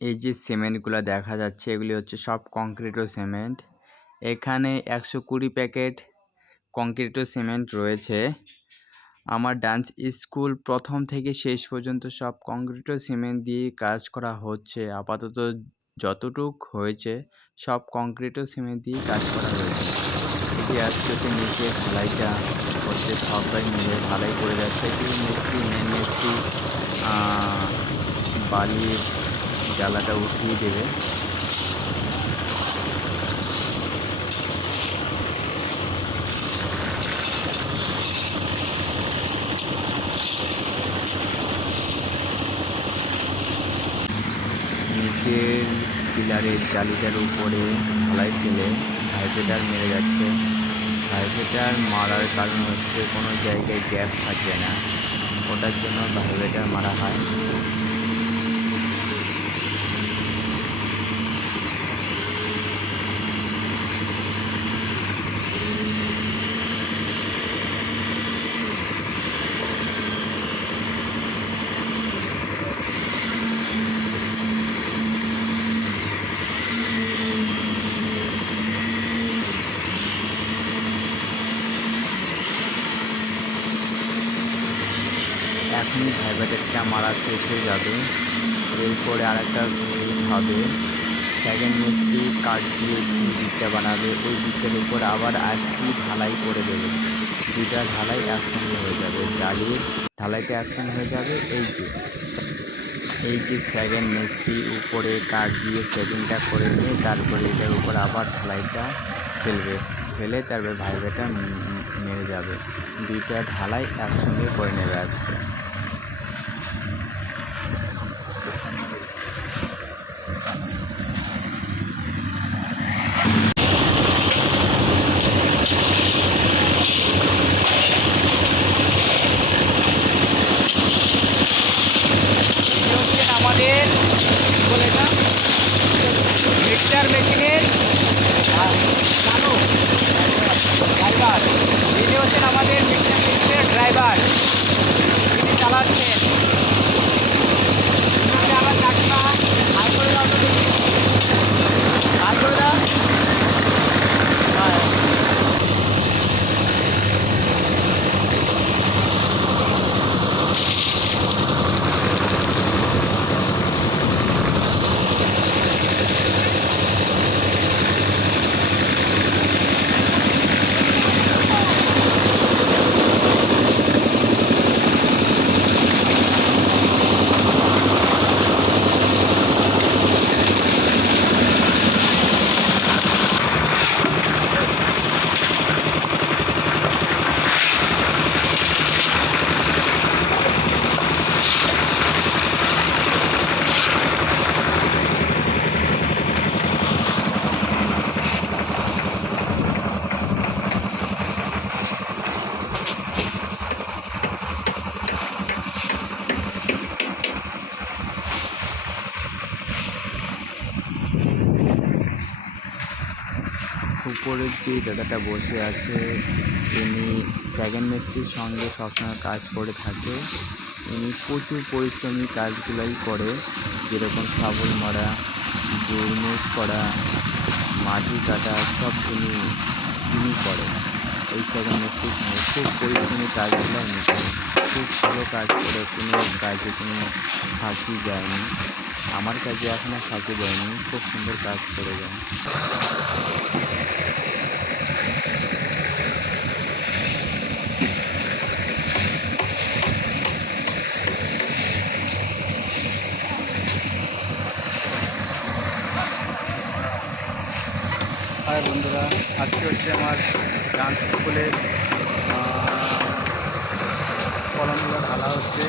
এই যে সিমেন্টগুলো দেখা যাচ্ছে, এগুলি হচ্ছে সব কংক্রিট ও সিমেন্ট। এখানে একশো কুড়ি প্যাকেট কংক্রিট ও সিমেন্ট রয়েছে। আমার ডান্স স্কুল প্রথম থেকে শেষ পর্যন্ত সব কংক্রিট ও সিমেন্ট দিয়ে কাজ করা হচ্ছে। আপাতত যতটুক হয়েছে, সব কংক্রিট ও সিমেন্ট দিয়ে কাজ করা হয়েছে। যে আজকে নিচে ঢালাইটা হচ্ছে সবাই মিলে ঢালাই করে যাচ্ছে। কি মিস্ত্রি, মেন মিস্ত্রি বালির জ্বালাটা উঠিয়ে দেবে। নিচের পিলারের জালিটার উপরে ঢালাই ফেলে ভাইব্রেটার মেরে যাচ্ছে। ভাইব্রেটার মারার কারণ হচ্ছে কোনো জায়গায় গ্যাপ থাকবে না। ওটার জন্য ভাইব্রেটার মারা হয়। এখনই ভাইব্রেটারটা মারা শেষ হয়ে যাবে। এরপরে আর একটা হবে। সেকেন্ড মিস্ত্রি কাঠ দিয়ে দিকটা বানাবে। ওই দিকটার উপর আবার আজকি ঢালাই করে দেবে। দুইটা ঢালাই একসঙ্গে হয়ে যাবে। জালির ঢালাইটা একসঙ্গে হয়ে যাবে। এই যে এই যে সেকেন্ড মিস্ত্রি উপরে কাঠ দিয়ে সেটিংটা করে নিয়ে তারপরে এটার উপর আবার ঢালাইটা ফেলবে। ফেলে তারপরে ভাইব্রেটা মেরে যাবে। দুইটা ঢালাই একসঙ্গে করে নেবে আজকে। মিক্সচার উপরের যে দাদাটা বসে আছে, তিনি সেকেন্ড মিস্ত্রির সঙ্গে সবসময় কাজ করে থাকে। ইনি প্রচুর পরিশ্রমী কাজগুলাই করে, যেরকম শাবল মারা জুরমুজ করা, মাটি কাটা, সব তিনি তিনি করে এই সেকেন্ড মিস্ত্রির সঙ্গে খুব পরিশ্রমী কাজগুলো উনি করে খুব ভালো কাজ করে, কোনো কাজে কোনো ফাঁকি যায়নি আমার কাজে এখনও ফাঁকি দেয়নি, খুব সুন্দর কাজ করে যায় হাই বন্ধুরা। আজকে হচ্ছে আমার ডান্স স্কুলের কলমগুলো ঢালা হচ্ছে।